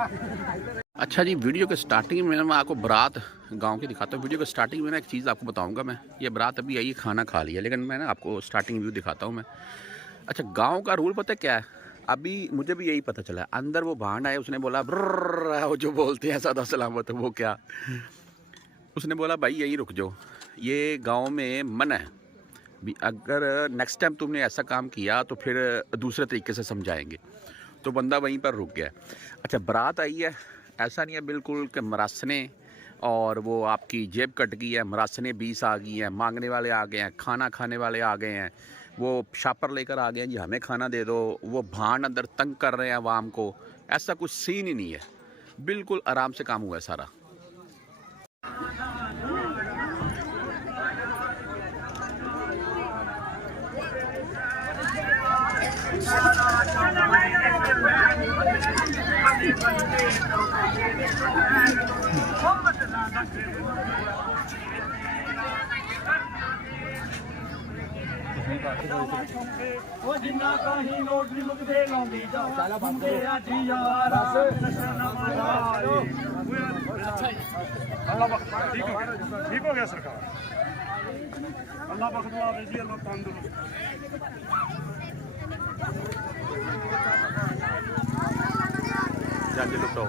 अच्छा जी, वीडियो के स्टार्टिंग में मैं आपको बारात गांव की दिखाता हूँ। वीडियो के स्टार्टिंग में ना एक चीज़ आपको बताऊंगा मैं। ये बारात अभी आई, खाना खा लिया, लेकिन मैं ना आपको स्टार्टिंग व्यू दिखाता हूँ मैं। अच्छा, गांव का रूल पता है क्या है? अभी मुझे भी यही पता चला। अंदर वो भांड आए, उसने बोला ब्रर, वो जो बोलते हैं सदा सलामत, वो क्या, उसने बोला भाई यहीं रुक जाओ, ये गाँव में मन है भी, अगर नेक्स्ट टाइम तुमने ऐसा काम किया तो फिर दूसरे तरीके से समझाएंगे। तो बंदा वहीं पर रुक गया। अच्छा, बारात आई है, ऐसा नहीं है बिल्कुल कि मरासने और वो आपकी जेब कट गई है। मरासने 20 आ गई हैं, मांगने वाले आ गए हैं, खाना खाने वाले आ गए हैं, वो शापर लेकर आ गए हैं जी हमें खाना दे दो, वो भांड अंदर तंग कर रहे हैं आवाम को। ऐसा कुछ सीन ही नहीं है, बिल्कुल आराम से काम हुआ है सारा। वो जिन्ना कहीं नोट नहीं मुकदे लौंदी जा चला बंदे आजी यार अल्लाह ठीक हो गया सरकार। अल्लाह बख्तवा दे जी, अल्लाह तंदुरुस्त। जाके लुटो